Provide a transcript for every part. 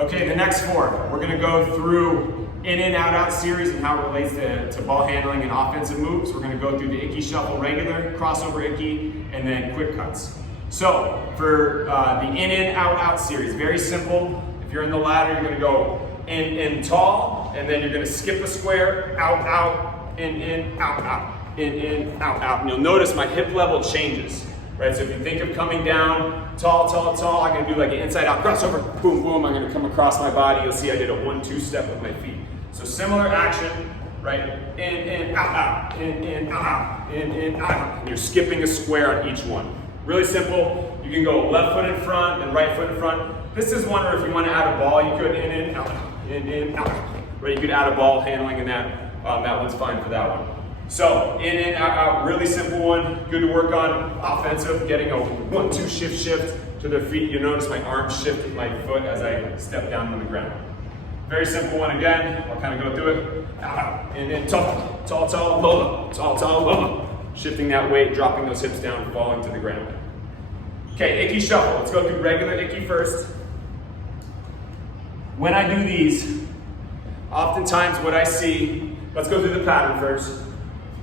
Okay, the next four, we're gonna go through in and out out series and how it relates to ball handling and offensive moves. We're gonna go through the Icky Shuffle regular, crossover Icky, and then quick cuts. So for the in and out out series, very simple. If you're in the ladder, you're gonna go in tall, and then you're gonna skip a square, out, in, out, in, out. And you'll notice my hip level changes, right? So if you think of coming down, tall, I'm gonna do like an inside out crossover, boom, boom, I'm gonna come across my body. You'll see I did a 1-2 step with my feet. So similar action, right? In, out, in, out, in, out. And you're skipping a square on each one. Really simple. You can go left foot in front and right foot in front. This is one where if you want to add a ball, you could in, out, right? You could add a ball handling in that. That one's fine for that one. So in, out, really simple one. Good to work on offensive, getting a 1-2 shift to their feet. You'll notice my arm shifted my foot as I step down on the ground. Very simple one again. I'll kind of go through it. Out, in, tall, low, tall, low. Shifting that weight, dropping those hips down, falling to the ground. Okay, Icky Shuffle. Let's go through regular Icky first. When I do these, oftentimes what I see, let's go through the pattern first.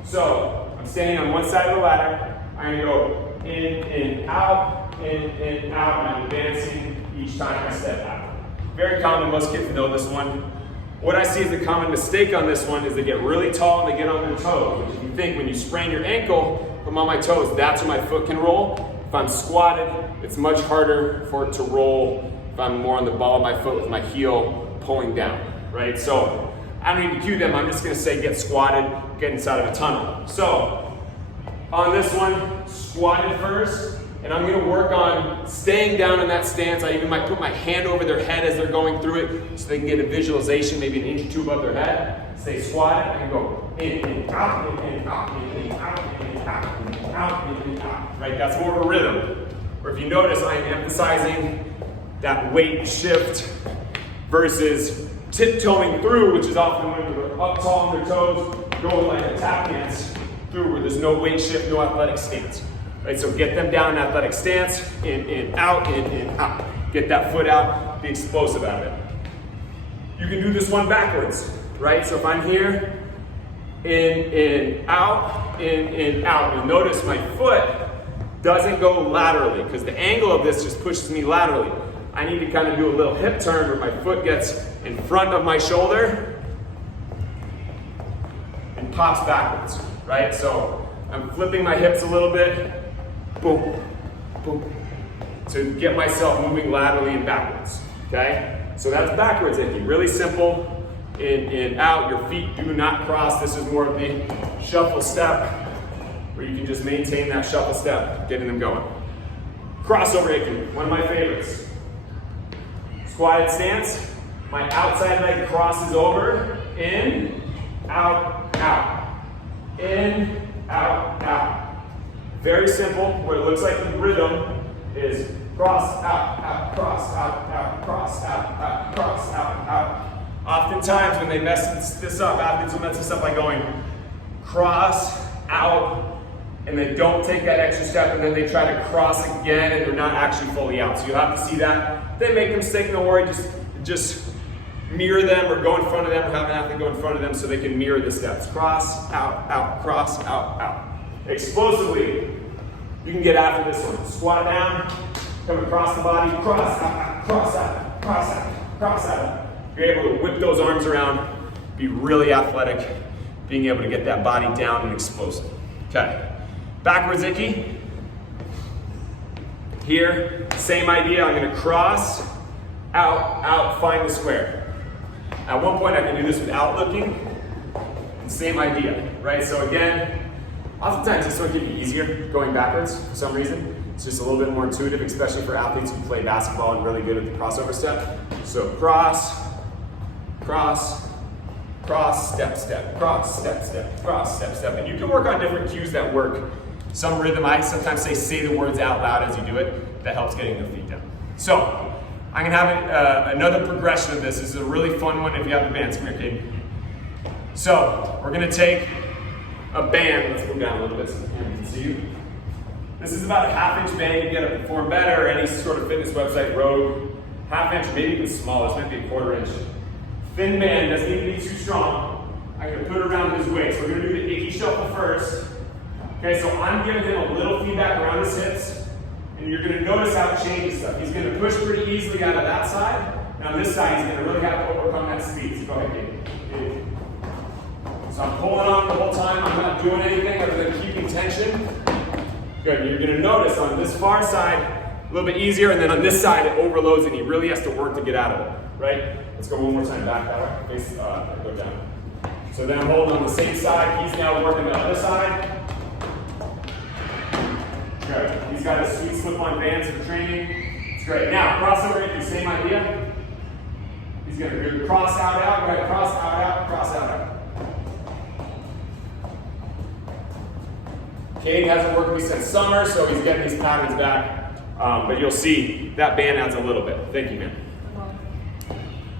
So, I'm standing on one side of the ladder. I'm gonna go in, out, and I'm advancing each time I step out. Very common, most kids know this one. What I see as the common mistake on this one is they get really tall and they get on their toes. Which if you think when you sprain your ankle from on my toes, that's where my foot can roll. If I'm squatted, it's much harder for it to roll if I'm more on the ball of my foot with my heel pulling down, right? So I don't need to cue them, I'm just gonna say get squatted, get inside of a tunnel. So on this one, squatted first, and I'm gonna work on staying down in that stance. I even might put my hand over their head as they're going through it so they can get a visualization, maybe an inch or two above their head. Stay squatted, I can go in, out, in, out, in, out, in, out, in, out, in, out. Right, that's more of a rhythm. Or if you notice, I am emphasizing that weight shift versus tiptoeing through, which is often when they're up tall on their toes, going like a tap dance through where there's no weight shift, no athletic stance. Right, so get them down in athletic stance, in, out, in, out. Get that foot out, be explosive out of it. You can do this one backwards, right? So if I'm here, in, out, in, out. You'll notice my foot doesn't go laterally because the angle of this just pushes me laterally. I need to kind of do a little hip turn where my foot gets in front of my shoulder and pops backwards, right? So I'm flipping my hips a little bit. Boom, boom, to get myself moving laterally and backwards, okay? So that's backwards Icky, really simple. In, out, your feet do not cross. This is more of the shuffle step where you can just maintain that shuffle step, getting them going. Crossover Icky, one of my favorites. Squatted stance, my outside leg crosses over, in, out, out. In, out, out. Very simple, what it looks like the rhythm is cross, out, cross, out, cross, out, cross, out. Oftentimes when they mess this up, athletes will mess this up by going cross, out, and they don't take that extra step, and then they try to cross again, and they're not actually fully out. So you'll have to see that. If they make a mistake, no worry, just mirror them, or go in front of them, or have an athlete go in front of them so they can mirror the steps. Cross, out, cross, out. Explosively, you can get after this one. Squat down, come across the body, cross out, cross out, cross out, cross out. You're able to whip those arms around, be really athletic, being able to get that body down and explosive. Okay, backwards Icky. Here, same idea, I'm gonna cross, out, find the square. At one point I can do this without looking, and same idea, right? So again, oftentimes this one can be easier going backwards for some reason. It's just a little bit more intuitive, especially for athletes who play basketball and really good at the crossover step. So cross, step, cross, step, cross, step. And you can work on different cues that work. Some rhythm, I sometimes say the words out loud as you do it. That helps getting the feet down. So I'm gonna have another progression of this. This is a really fun one if you have the bands. Come here, kid. So we're gonna take a band. Let's move down a little bit so the camera can see you. This is about a 1/2 inch band. You can get a Perform Better or any sort of fitness website, Rogue. half inch, maybe even smaller. This might be a 1/4 inch. Thin band, doesn't need to be too strong. I'm gonna put it around his waist. We're gonna do the Icky Shuffle first. Okay, so I'm giving him a little feedback around his hips, and you're gonna notice how it changes stuff. He's gonna push pretty easily out of that side. Now on this side, he's gonna really have to overcome that speed. So go ahead, Icky. So I'm pulling on the whole time. I'm not doing anything other than keeping tension. Good, you're gonna notice on this far side, a little bit easier, and then on this side, it overloads and he really has to work to get out of it, right? Let's go one more time back that way. Face, go down. So then I'm holding on the same side. He's now working the other side. Good. He's got his sweet slip-on bands for training. It's great. Now, crossover into the same idea. He's going to do cross out, out. Go ahead, cross out, out, cross out, out. Cade hasn't worked with me since summer, so he's getting these patterns back. But you'll see that band adds a little bit. Thank you, man.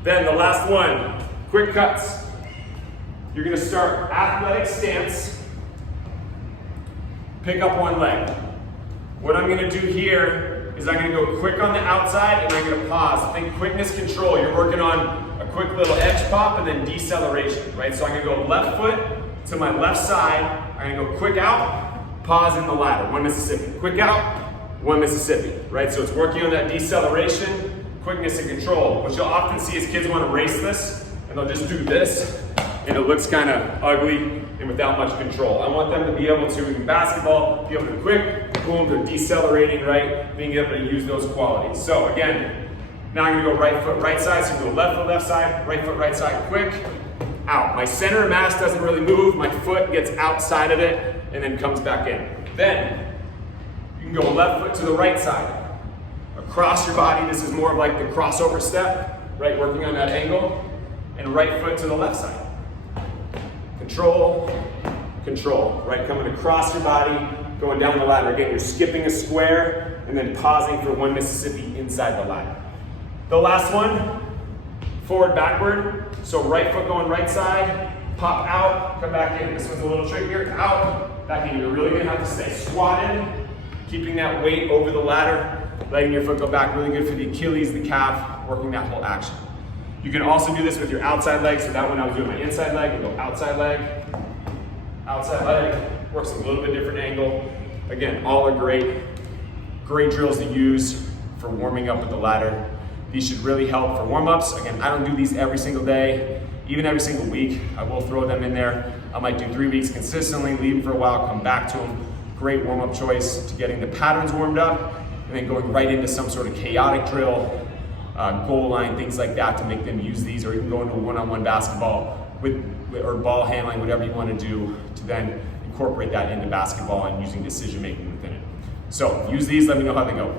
Then the last one, quick cuts. You're going to start athletic stance. Pick up one leg. What I'm going to do here is I'm going to go quick on the outside and I'm going to pause. Think quickness control. You're working on a quick little edge pop and then deceleration, right? So I'm going to go left foot to my left side. I'm going to go quick out, pause in the ladder. 1 Mississippi. Quick out, 1 Mississippi, right? So it's working on that deceleration, quickness and control. What you'll often see is kids want to race this and they'll just do this and it looks kind of ugly and without much control. I want them to be able to, in basketball, be able to quick, boom, they're decelerating, right? Being able to use those qualities. So again, now I'm gonna go right foot, right side. So go left foot, left side, right foot, right side, quick, out. My center of mass doesn't really move. My foot gets outside of it and then comes back in. Then you can go left foot to the right side. Across your body, this is more of like the crossover step, right? Working on that angle. And right foot to the left side. Control, control, right? Coming across your body, going down the ladder. Again, you're skipping a square and then pausing for 1 Mississippi inside the ladder. The last one, forward, backward. So right foot going right side, pop out, come back in. This one's a little trickier. Out, back in. You're really gonna have to stay squatted, keeping that weight over the ladder, letting your foot go back. Really good for the Achilles, the calf, working that whole action. You can also do this with your outside leg. So that one I was doing my inside leg, and go outside leg, works a little bit different angle. Again, all are great drills to use for warming up with the ladder. These should really help for warm-ups. Again, I don't do these every single day, even every single week. I will throw them in there. I might do 3 weeks consistently, leave them for a while, come back to them. Great warm-up choice to getting the patterns warmed up, and then going right into some sort of chaotic drill, goal line, things like that to make them use these, or even go into a one-on-one basketball or ball handling, whatever you want to do to then incorporate that into basketball and using decision making within it. So use these, let me know how they go.